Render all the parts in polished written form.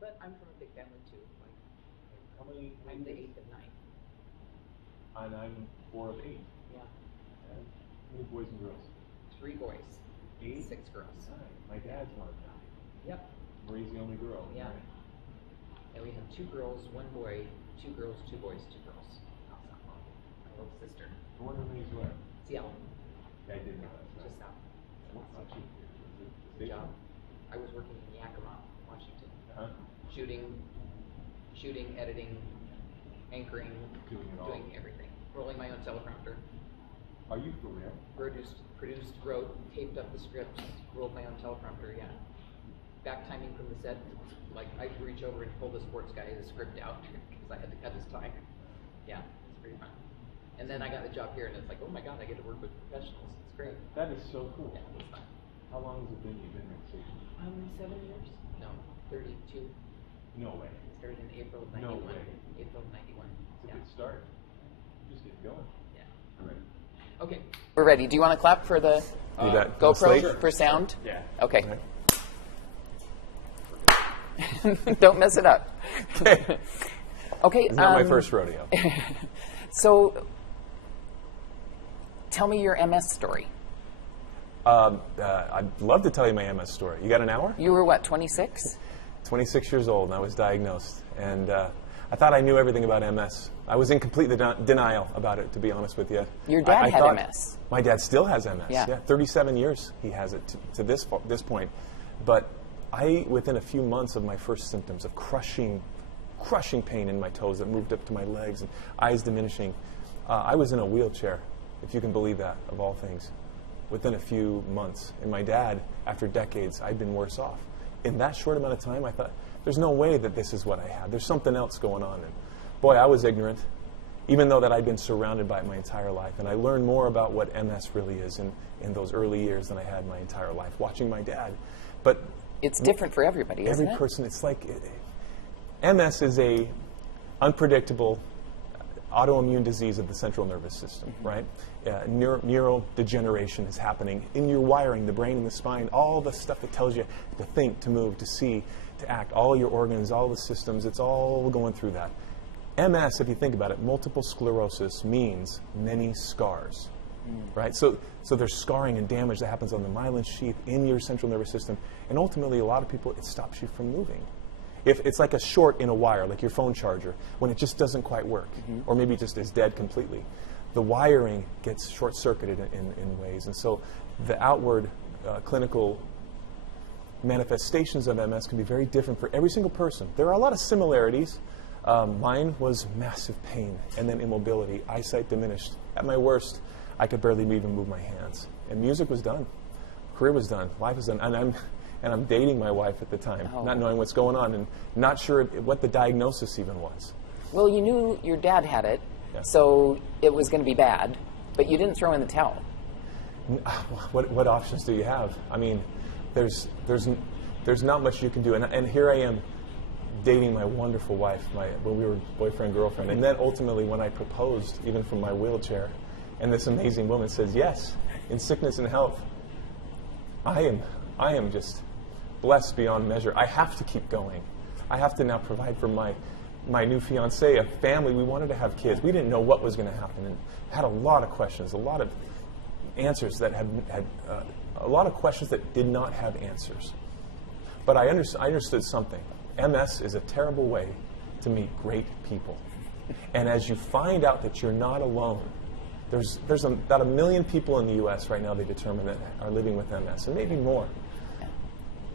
But I'm from a big family too. Like, How many? I'm the 8th of 9. And I'm 4 of 8. Yeah. And how many boys and girls? 3 boys. 8? 6 girls. 9. My dad's one of 9. Yep. Marie's the only girl. Yeah. Right? And we have 2 girls, 1 boy, 2 girls, 2 boys, 2 girls. How's that long? My little sister. I wonder when he's where? Seattle. Yeah, I didn't know that. Right? Just south. What brought you here? Was it the Good station? job. I was working in Yakima, Washington. Uh-huh. Shooting, editing, anchoring, Doing it all. doing everything. Rolling my own teleprompter. Are you for real? Produced, wrote, taped up the scripts, rolled my own teleprompter, yeah. Back timing from the set, like I'd reach over and pull the sports guy the script out because I had to cut his time. Yeah, it's pretty fun. And then I got the job here and it's like, oh my God, I get to work with professionals. It's great. That is so cool. Yeah, it's fun. How long has it been you've been in the station? 7 years? No, 32. No way. Started in April of 91. No way. April of 91. It's a good start. Just get going. Yeah. All right. Okay. We're ready. Do you want to clap for the GoPro for sound? Yeah. Okay. Don't mess it up. Okay. Okay. It's not my first rodeo. So, tell me your MS story. I'd love to tell you my MS story. You got an hour? You were what, 26? 26 years old, and I was diagnosed. And I thought I knew everything about MS. I was in complete denial about it, to be honest with you. Your dad I had thought, MS. My dad still has MS. Yeah. 37 years he has it to this point. But within a few months of my first symptoms of crushing pain in my toes that moved up to my legs and eyes diminishing, I was in a wheelchair, if you can believe that, of all things, within a few months. And my dad, after decades, I'd been worse off. In that short amount of time, I thought, there's no way that this is what I had. There's something else going on. And boy, I was ignorant, even though that I'd been surrounded by it my entire life. And I learned more about what MS really is in those early years than I had my entire life, watching my dad. But it's different for everybody, isn't it? every person, it's like, MS is a unpredictable autoimmune disease of the central nervous system, right? Neurodegeneration is happening in your wiring, the brain and the spine, all the stuff that tells you to think, to move, to see, to act, all your organs, all the systems, it's all going through that. MS, if you think about it, multiple sclerosis means many scars, right? So there's scarring and damage that happens on the myelin sheath in your central nervous system, and ultimately a lot of people, it stops you from moving. If it's like a short in a wire, like your phone charger, when it just doesn't quite work, or maybe it just is dead completely, the wiring gets short-circuited in ways. And so the outward clinical manifestations of MS can be very different for every single person. There are a lot of similarities. Mine was massive pain and then immobility, eyesight diminished. At my worst, I could barely even move my hands. And music was done. Career was done. Life was done. And I'm dating my wife at the time, not knowing what's going on and not sure what the diagnosis even was. Well, you knew your dad had it, so it was going to be bad, but you didn't throw in the towel. What options do you have? I mean, there's not much you can do. And here I am dating my wonderful wife when we were boyfriend, girlfriend. And then ultimately when I proposed, even from my wheelchair, and this amazing woman says, yes, in sickness and health, I am just blessed beyond measure. I have to keep going. I have to now provide for my new fiance, a family. We wanted to have kids. We didn't know what was going to happen and had a lot of questions, a lot of answers that had a lot of questions that did not have answers. But I understood something. MS is a terrible way to meet great people. And as you find out that you're not alone, there's about 1 million people in the U.S. right now, they determine, that are living with MS, and maybe more.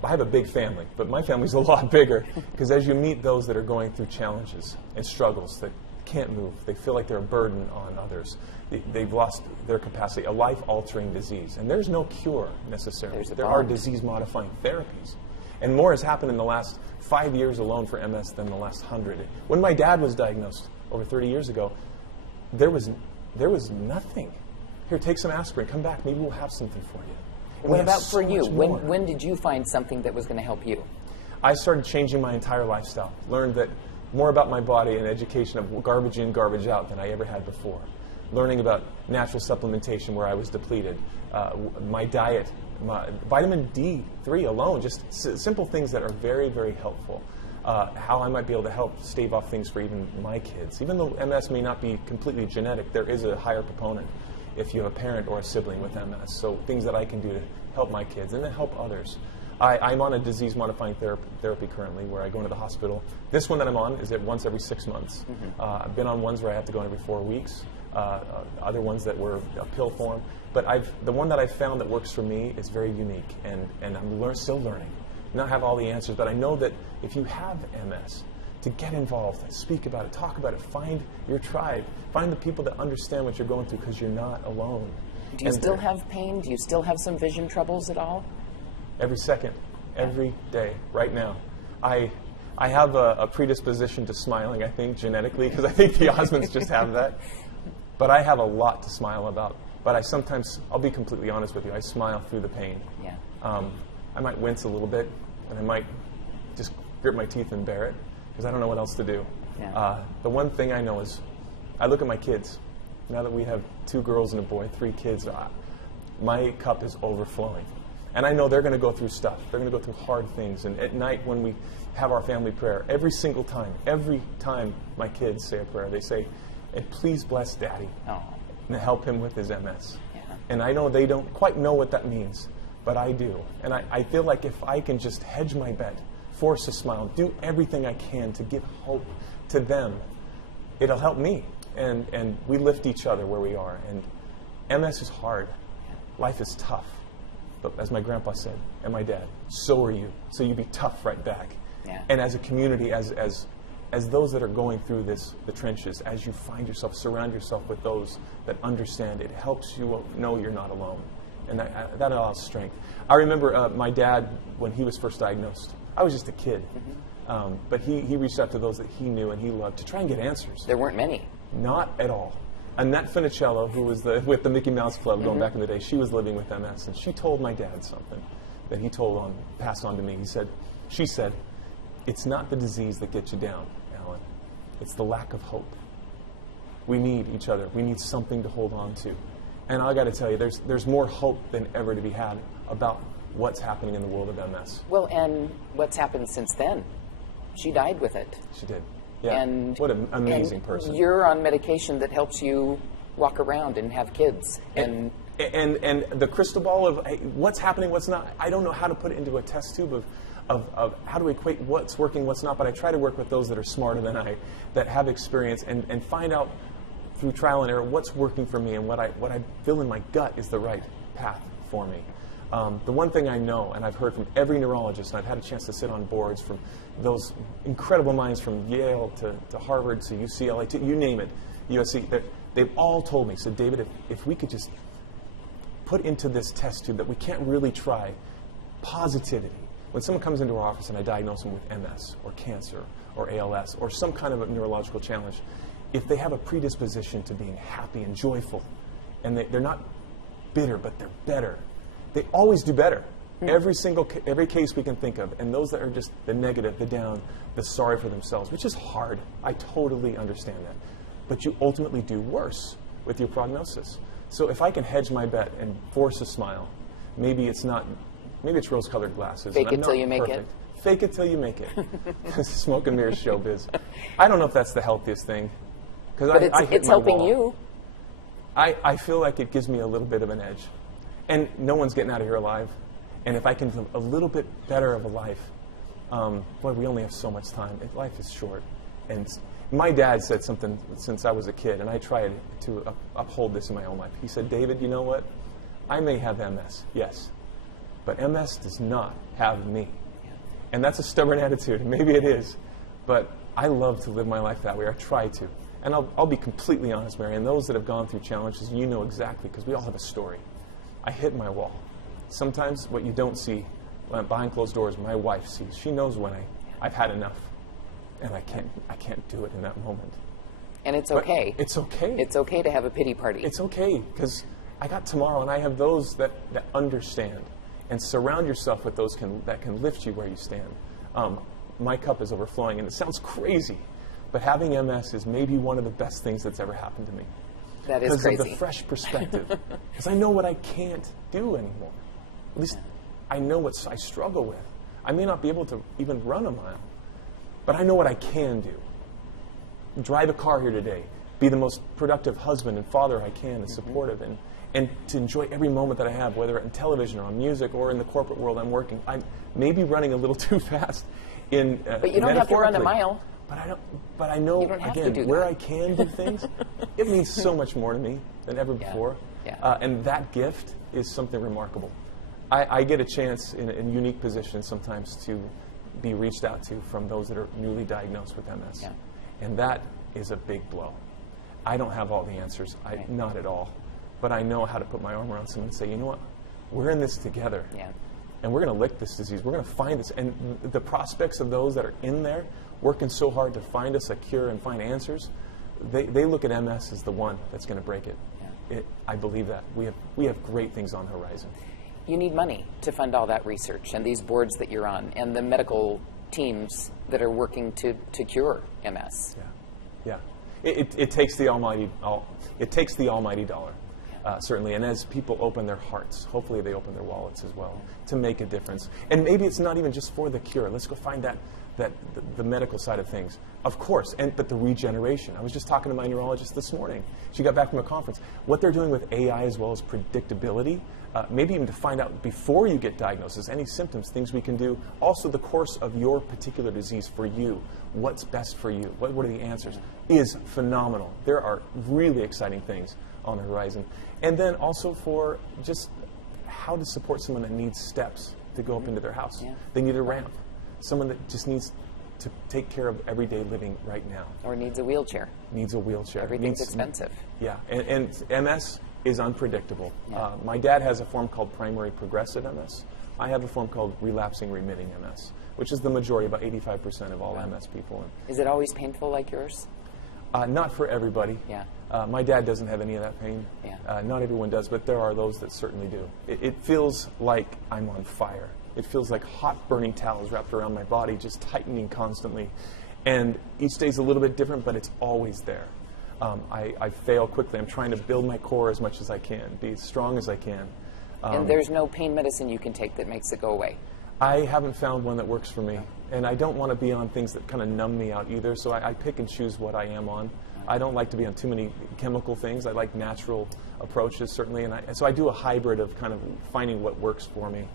I have a big family, but my family's a lot bigger, because as you meet those that are going through challenges and struggles that can't move, they feel like they're a burden on others. They've lost their capacity, a life-altering disease. And there's no cure necessarily. There are disease-modifying therapies. And more has happened in the last 5 years alone for MS than the last 100. When my dad was diagnosed over 30 years ago, there was nothing. Here, take some aspirin, come back, maybe we'll have something for you. And what about for you? When did you find something that was going to help you? I started changing my entire lifestyle. Learned that more about my body and education of garbage in, garbage out than I ever had before. Learning about natural supplementation where I was depleted. My diet, my vitamin D3 alone, just simple things that are very, very helpful. how I might be able to help stave off things for even my kids. Even though MS may not be completely genetic, there is a higher proponent if you have a parent or a sibling with MS. So things that I can do to help my kids and then help others. I'm on a disease-modifying therapy currently where I go into the hospital. This one that I'm on is at once every 6 months. I've been on ones where I have to go in every 4 weeks, other ones that were a pill form. But the one that I've found that works for me is very unique, and I'm still learning. Not have all the answers, but I know that if you have MS, to get involved, speak about it, talk about it, find your tribe, find the people that understand what you're going through because you're not alone. Do you still have pain? Do you still have some vision troubles at all? Every second, every day, right now. I have a predisposition to smiling, I think, genetically, because I think the Osmonds just have that. But I have a lot to smile about. But I'll be completely honest with you, I smile through the pain. Yeah. I might wince a little bit, and I might just grit my teeth and bear it, because I don't know what else to do. Yeah. The one thing I know is, I look at my kids. Now that we have 2 girls and a boy, 3 kids, my cup is overflowing. And I know they're going to go through stuff. They're going to go through hard things. And at night when we have our family prayer, every time my kids say a prayer, they say, and please bless Daddy and help him with his MS. Yeah. And I know they don't quite know what that means, but I do. And I feel like if I can just hedge my bet, force a smile, do everything I can to give hope to them, it'll help me. And we lift each other where we are. And MS is hard. Life is tough. But as my grandpa said, and my dad, so are you. So you be tough right back. Yeah. And as a community, as those that are going through the trenches, as you find yourself, surround yourself with those that understand, it helps you know you're not alone. And that allows strength. I remember my dad, when he was first diagnosed, I was just a kid. But he reached out to those that he knew and he loved to try and get answers. There weren't many. Not at all. Annette Funicello, who was with the Mickey Mouse Club going back in the day, she was living with MS, and she told my dad something that he passed on to me. She said, it's not the disease that gets you down, Alan. It's the lack of hope. We need each other. We need something to hold on to. And I got to tell you, there's more hope than ever to be had about what's happening in the world of MS. Well, and what's happened since then? She died with it. She did. Yeah. And what an amazing person. You're on medication that helps you walk around and have kids. And the crystal ball of what's happening, what's not, I don't know how to put it into a test tube of how to equate what's working, what's not, but I try to work with those that are smarter than I, that have experience, and find out through trial and error what's working for me and what I feel in my gut is the right path for me. The one thing I know, and I've heard from every neurologist, and I've had a chance to sit on boards from those incredible minds from Yale to Harvard to UCLA, to you name it, USC, they've all told me, so David, if we could just put into this test tube that we can't really try positivity. When someone comes into our office and I diagnose them with MS or cancer or ALS or some kind of a neurological challenge, if they have a predisposition to being happy and joyful, and they're not bitter, but they're better, they always do better. Every case we can think of, and those that are just the negative, the down, the sorry for themselves, which is hard. I totally understand that. But you ultimately do worse with your prognosis. So if I can hedge my bet and force a smile, maybe it's rose-colored glasses. Fake it till you make it. Fake it till you make it. Smoke and mirrors showbiz. I don't know if that's the healthiest thing. But it's helping you. I feel like it gives me a little bit of an edge. And no one's getting out of here alive. And if I can live a little bit better of a life, boy, we only have so much time. Life is short. And my dad said something since I was a kid, and I tried to uphold this in my own life. He said, David, you know what? I may have MS, yes, but MS does not have me. And that's a stubborn attitude, and maybe it is, but I love to live my life that way, or I try to. And I'll be completely honest, Mary, and those that have gone through challenges, you know exactly, because we all have a story. I hit my wall. Sometimes what you don't see behind closed doors, my wife sees. She knows when I've had enough, and I can't do it in that moment. And it's okay. It's okay. It's okay to have a pity party. It's okay, because I got tomorrow, and I have those that understand. And surround yourself with those that can lift you where you stand. My cup is overflowing, and it sounds crazy, but having MS is maybe one of the best things that's ever happened to me. That is crazy. Because of the fresh perspective. Because I know what I can't do anymore. At least I know what I struggle with. I may not be able to even run a mile, But I know what I can do. Drive a car here today. Be the most productive husband and father I can and supportive. And to enjoy every moment that I have, whether in television or on music or in the corporate world I'm working. I'm maybe running a little too fast in But you don't have to run a metaphorically. mile. But I know, You don't have to again, do where that. I can do things, it means so much more to me than ever Yeah. before. Yeah. And that gift is something remarkable. I get a chance in a unique position sometimes to be reached out to from those that are newly diagnosed with MS. Yeah. And that is a big blow. I don't have all the answers, Right. not at all. But I know how to put my arm around someone and say, you know what, we're in this together. Yeah. And we're going to lick this disease. We're going to find this. And the prospects of those that are in there working so hard to find us a cure and find answers, they look at MS as the one that's going to break it. Yeah. I believe that. We have great things on the horizon. You need money to fund all that research and these boards that you're on and the medical teams that are working to cure MS. Yeah. It takes the almighty dollar, certainly. And as people open their hearts, hopefully they open their wallets as well to make a difference. And maybe it's not even just for the cure. Let's go find the medical side of things, of course. But the regeneration. I was just talking to my neurologist this morning. She got back from a conference. What they're doing with AI as well as predictability, maybe even to find out before you get diagnosis, any symptoms, things we can do. Also the course of your particular disease for you. What's best for you? What are the answers? Is phenomenal. There are really exciting things on the horizon. And then also for just how to support someone that needs steps to go up into their house. Yeah. They need a ramp. Someone that just needs to take care of everyday living right now. Or needs a wheelchair. Needs a wheelchair. Everything's expensive. Yeah, and MS is unpredictable. Yeah. My dad has a form called primary progressive MS. I have a form called relapsing remitting MS, which is the majority, about 85% of all MS people. Is it always painful like yours? Not for everybody. Yeah. My dad doesn't have any of that pain. Yeah. Not everyone does, but there are those that certainly do. It feels like I'm on fire. It feels like hot burning towels wrapped around my body, just tightening constantly. And each day's a little bit different, but it's always there. I fail quickly. I'm trying to build my core as much as I can, be as strong as I can. And there's no pain medicine you can take that makes it go away. I haven't found one that works for me. And I don't want to be on things that kind of numb me out either, so I pick and choose what I am on. I don't like to be on too many chemical things. I like natural approaches, certainly. And so I do a hybrid of kind of finding what works for me.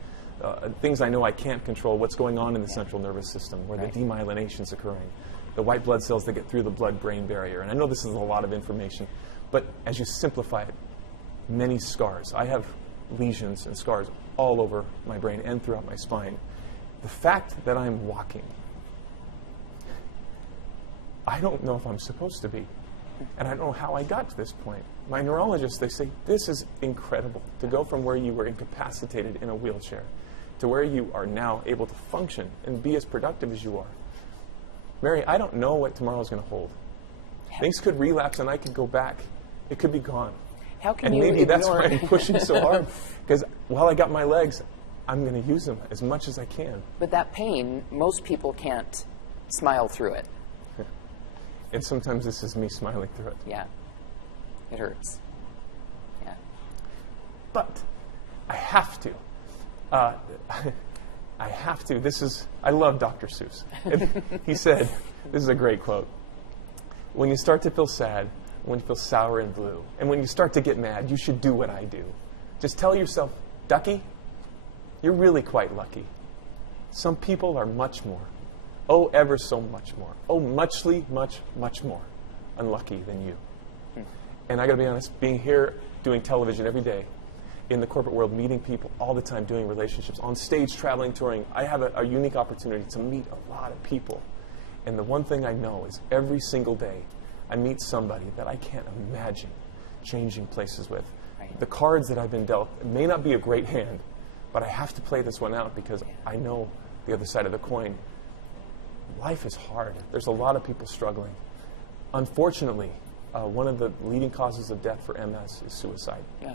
Things I know I can't control, what's going on in the central nervous system, where the demyelination's occurring, the white blood cells that get through the blood-brain barrier. And I know this is a lot of information, but as you simplify it, many scars. I have lesions and scars all over my brain and throughout my spine. The fact that I'm walking, I don't know if I'm supposed to be. And I don't know how I got to this point. My neurologists, they say, this is incredible, to go from where you were incapacitated in a wheelchair to where you are now able to function and be as productive as you are. Mary, I don't know what tomorrow's going to hold. Things could relapse and I could go back. It could be gone. How can And you maybe that's ignore why I'm pushing so hard. Because while I got my legs, I'm going to use them as much as I can. But that pain, most people can't smile through it. And sometimes this is me smiling through it. Yeah. It hurts. Yeah. But I have to. I have to. I love Dr. Seuss. He said, this is a great quote. When you start to feel sad, when you feel sour and blue, and when you start to get mad, you should do what I do. Just tell yourself, Ducky, you're really quite lucky. Some people are much more. Oh, ever so much more. Oh, muchly, much, much more unlucky than you. And I got to be honest, being here doing television every day, in the corporate world, meeting people all the time, doing relationships, on stage, traveling, touring, I have a unique opportunity to meet a lot of people. And the one thing I know is every single day, I meet somebody that I can't imagine changing places with. Right. The cards that I've been dealt, it may not be a great hand, but I have to play this one out because I know the other side of the coin. Life is hard. There's a lot of people struggling. Unfortunately, one of the leading causes of death for MS is suicide. Yeah.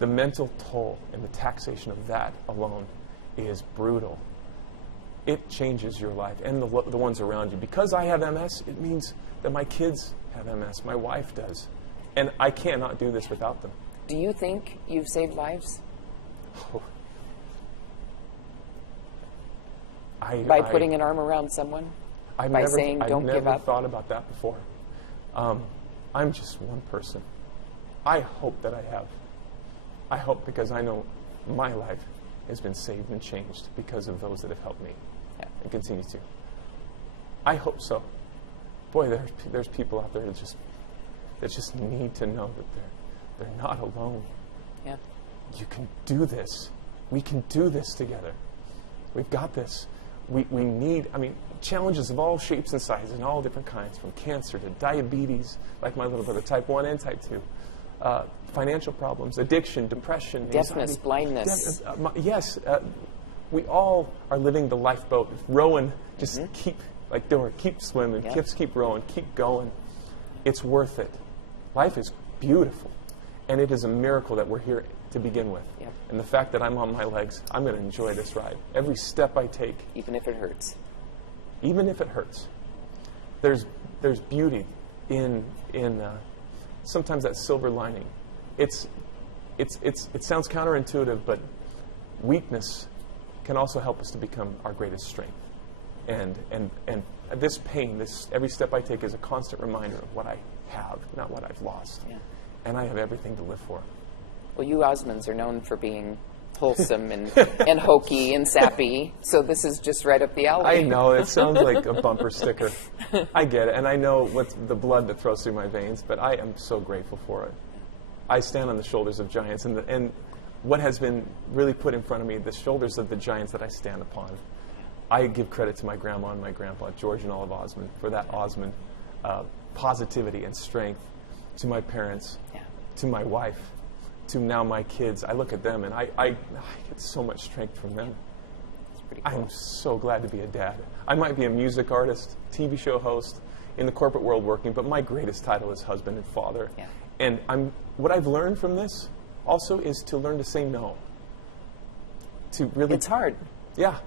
The mental toll and the taxation of that alone is brutal. It changes your life and the ones around you. Because I have MS, it means that my kids have MS. My wife does. And I cannot do this without them. Do you think you've saved lives? Oh. By putting an arm around someone? I've by never, saying I've don't never give up? thought about that before. I'm just one person. I hope that I have. I hope because I know my life has been saved and changed because of those that have helped me and continue to. I hope so. Boy, there's people out there that just need to know that they're not alone. Yeah. You can do this. We can do this together. We've got this. We need, challenges of all shapes and sizes and all different kinds, from cancer to diabetes, like my little brother, type 1 and type 2, financial problems, addiction, depression, Deafness, anxiety. blindness. Yes, we all are living the lifeboat, rowing, just keep, like Dora, keep swimming, keep rowing, keep going. It's worth it. Life is beautiful, and it is a miracle that we're here to begin with. Yep. And the fact that I'm on my legs, I'm going to enjoy this ride. Every step I take. Even if it hurts. Even if it hurts. There's beauty in sometimes that silver lining. It sounds counterintuitive, but weakness can also help us to become our greatest strength. And this pain, every step I take is a constant reminder of what I have, not what I've lost. Yeah. And I have everything to live for. Well, you Osmonds are known for being wholesome and hokey and sappy, so this is just right up the alley. I know, it sounds like a bumper sticker. I get it, and I know what's the blood that flows through my veins, but I am so grateful for it. I stand on the shoulders of giants, and what has been really put in front of me, the shoulders of the giants that I stand upon. I give credit to my grandma and my grandpa, George and Olive Osmond, for that Osmond positivity and strength, to my parents, to my wife, to now my kids. I look at them and I get so much strength from them. It's pretty cool. I'm so glad to be a dad. I might be a music artist, TV show host, in the corporate world working, but my greatest title is husband and father. Yeah. And what I've learned from this also is to learn to say no. To really. It's hard. Yeah.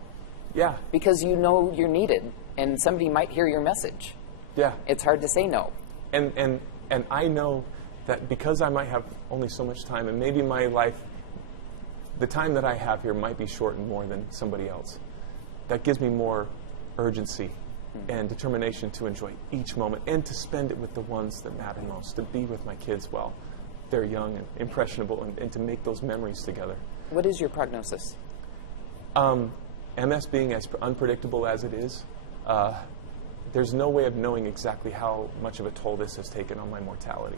Yeah. Because you know you're needed, and somebody might hear your message. Yeah. It's hard to say no. And I know that because I might have only so much time, and maybe my life, the time that I have here might be shortened more than somebody else, that gives me more urgency and determination to enjoy each moment and to spend it with the ones that matter most, to be with my kids while they're young and impressionable, and to make those memories together. What is your prognosis? MS being as unpredictable as it is, there's no way of knowing exactly how much of a toll this has taken on my mortality.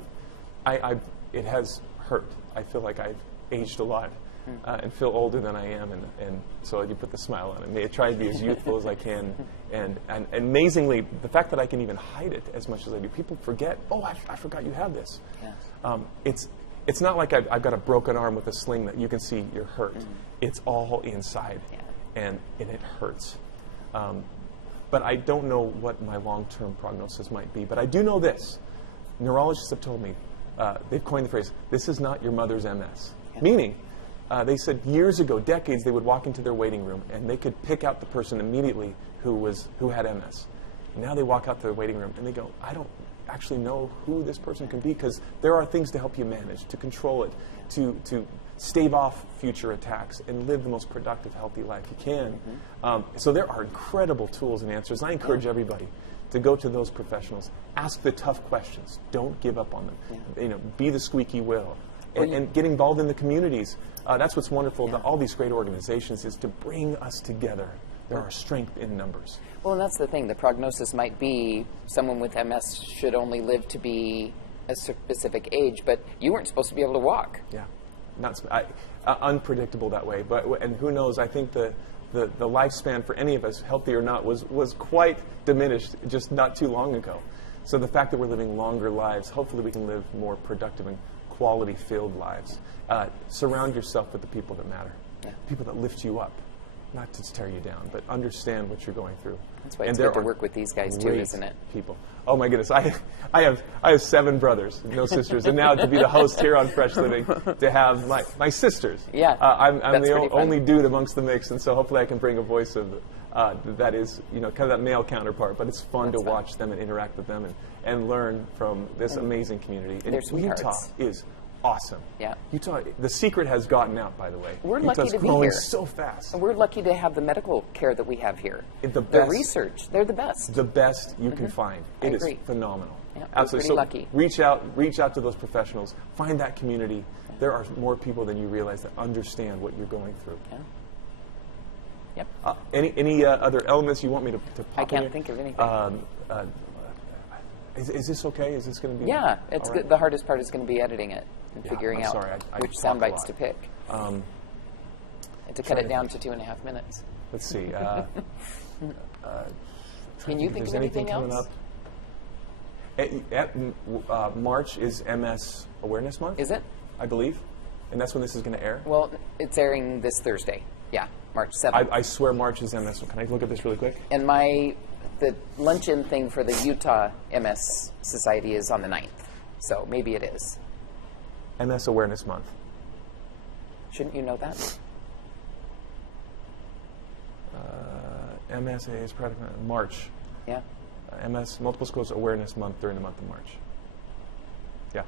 It has hurt. I feel like I've aged a lot and feel older than I am, and so you put the smile on it. I try to be as youthful as I can, and amazingly, the fact that I can even hide it as much as I do, people forget, oh, I forgot you have this. Yeah. It's not like I've got a broken arm with a sling that you can see you're hurt. It's all inside, and it hurts. But I don't know what my long-term prognosis might be. But I do know this. Neurologists have told me, they've coined the phrase, this is not your mother's MS. Yeah. Meaning, they said years ago, decades, they would walk into their waiting room and they could pick out the person immediately who had MS. Now they walk out to their waiting room and they go, I don't actually know who this person can be, because there are things to help you manage, to control it, to stave off future attacks and live the most productive, healthy life you can. So there are incredible tools and answers. I encourage everybody to go to those professionals, ask the tough questions, don't give up on them. Be the squeaky wheel, and get involved in the communities. That's what's wonderful about all these great organizations, is to bring us together. There are strength in numbers. Well, and that's the thing. The prognosis might be someone with MS should only live to be a specific age, but you weren't supposed to be able to walk. Yeah, unpredictable that way. And who knows? I think the lifespan for any of us, healthy or not, was quite diminished just not too long ago. So the fact that we're living longer lives, hopefully we can live more productive and quality-filled lives. Surround yourself with the people that matter, people that lift you up, not to tear you down, but understand what you're going through. That's why it's good to work with these guys too, isn't it? People. Oh my goodness, I have 7 brothers, no sisters, and now to be the host here on Fresh Living, to have my sisters. Yeah, I'm the only dude amongst the mix, and so hopefully I can bring a voice of that is kind of that male counterpart. But it's fun to watch them and interact with them and learn from this amazing community. And They're sweethearts. Utah is awesome. Yeah. Utah, the secret has gotten out, by the way. We're Utah's lucky to be growing here. so fast. And we're lucky to have the medical care that we have here. The The best. research, they're the best. The best you can find. I It is agree. phenomenal. Yeah, we're Absolutely. pretty So lucky. reach out to those professionals. Find that community. There are more people than you realize that understand what you're going through. Yeah. Yep. Any other elements you want me to pop I in can't here? think of anything. Is this okay? Is this going to be? Yeah, it's all good. right? The hardest part is going to be editing it and Yeah, figuring I'm out sorry, I which talk sound a bites lot. to pick. Um, And to cut trying it to down think. to 2.5 minutes. let's see. Can you if think there's of anything coming else? up. March is MS Awareness Month. Is it? I believe, and that's when this is going to air. Well, it's airing this Thursday. Yeah, March 7th. I swear March is MS. Can I look at this really quick? And the luncheon thing for the Utah MS Society is on the 9th. So maybe it is. MS Awareness Month. Shouldn't you know that? MSA is March. Yeah. MS Multiple Sclerosis Awareness Month during the month of March. Yeah,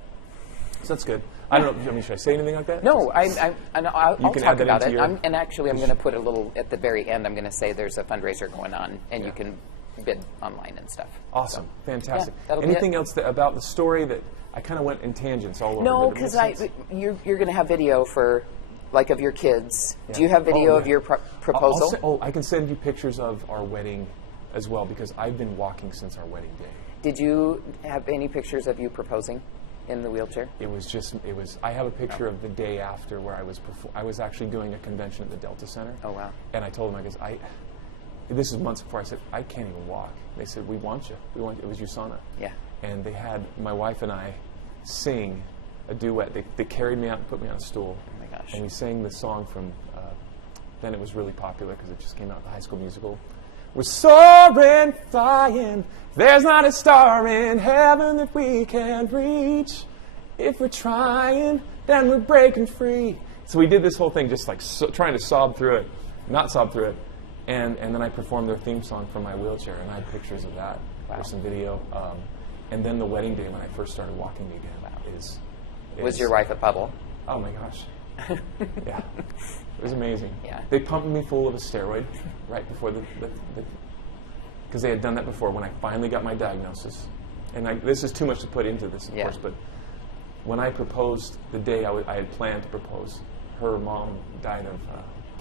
so that's good. I don't know. I mean, should I say anything like that? No, I'll You can talk add that about into it. your- And actually, I'm going to put a little at the very end. I'm going to say there's a fundraiser going on, and you can bid online and stuff. Awesome, fantastic. Yeah, that'll be Anything it. else about the story that I kind of went in tangents all over? No, but it makes because sense? you're going to have video for, like, of your kids. Yeah. Do you have video Oh, of yeah. your proposal? I can send you pictures of our wedding as well because I've been walking since our wedding day. Did you have any pictures of you proposing in the wheelchair? It was. I have a picture of the day after where I was actually doing a convention at the Delta Center. Oh, wow. And I told them, this is months before. I said, I can't even walk. They said, we want you. It was USANA. Yeah. And they had my wife and I sing a duet. They carried me out and put me on a stool. Oh, my gosh. And we sang the song from. Then it was really popular because it just came out in the High School Musical. We're soaring, flying. There's not a star in heaven that we can't reach. If we're trying, then we're breaking free. So we did this whole thing just like trying to not sob through it. And then I performed their theme song from my wheelchair, and I had pictures of that. Wow. There's some video. And then the wedding day when I first started walking again Was your wife a puddle? Oh my gosh. Yeah. It was amazing. Yeah. They pumped me full of a steroid right before because they had done that before when I finally got my diagnosis. And this is too much to put into this, of course, but when I proposed the day I had planned to propose, her mom died of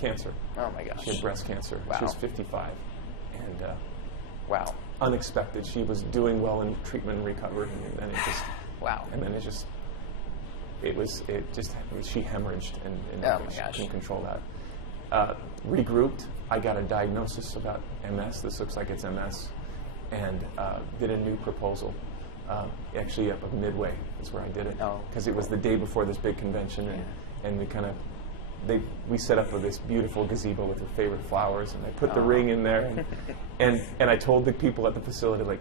cancer. Oh, my gosh. She had breast cancer. Wow. She was 55. And Wow. unexpected. She was doing well in treatment and recovery, and then it just... Wow. And then she hemorrhaged and Oh my she gosh. couldn't control that. Regrouped. I got a diagnosis about MS. This looks like it's MS, and did a new proposal. Actually, up at Midway is where I did it Oh. because it was the day before this big convention, and we set up with this beautiful gazebo with her favorite flowers, and I put the ring in there, and I told the people at the facility like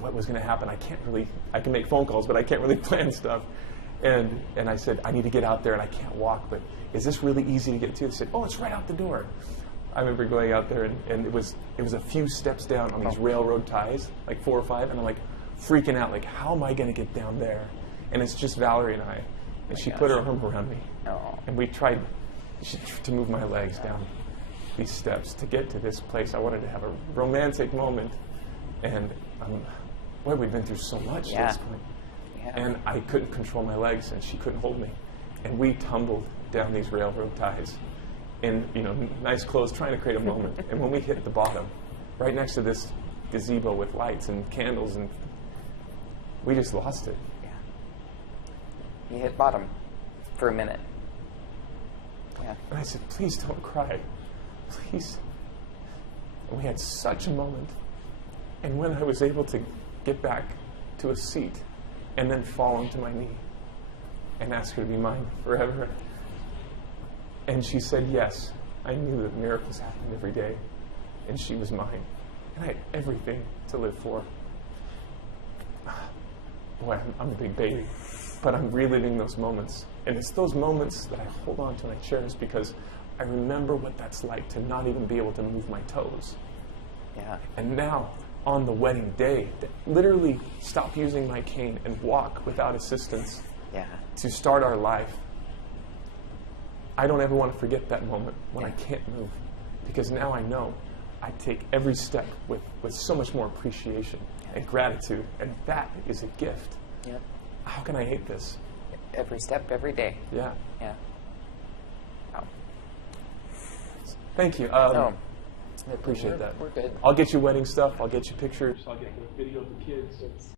what was going to happen. I can make phone calls, but I can't really plan stuff. And I said, I need to get out there, and I can't walk, but is this really easy to get to? They said, oh, it's right out the door. I remember going out there, and it was a few steps down on these railroad ties, like 4 or 5, and I'm like freaking out, like, how am I going to get down there? And it's just Valerie and I. And she put her arm around me. Oh. And we tried to move my legs down these steps to get to this place. I wanted to have a romantic moment. And, boy, we've been through so much at this point. Yeah. And I couldn't control my legs, and she couldn't hold me. And we tumbled down these railroad ties in, nice clothes, trying to create a moment. And when we hit the bottom, right next to this gazebo with lights and candles, and we just lost it. Yeah. You hit bottom for a minute. Yeah. And I said, please don't cry. Please. And we had such a moment. And when I was able to get back to a seat and then fall onto my knee and ask her to be mine forever, and she said yes, I knew that miracles happened every day, and she was mine. And I had everything to live for. Boy, I'm a big baby, but I'm reliving those moments. And it's those moments that I hold on to and I cherish because I remember what that's like to not even be able to move my toes. Yeah. And now, on the wedding day, to literally stop using my cane and walk without assistance Yeah. to start our life, I don't ever want to forget that moment when I can't move, because now I know I take every step with so much more appreciation and gratitude, and that is a gift. Yep. How can I hate this? Every step, every day. Yeah. Yeah. Wow. Thank you. No. I appreciate that. We're good. I'll get you wedding stuff. I'll get you pictures. I'll get the video of the kids.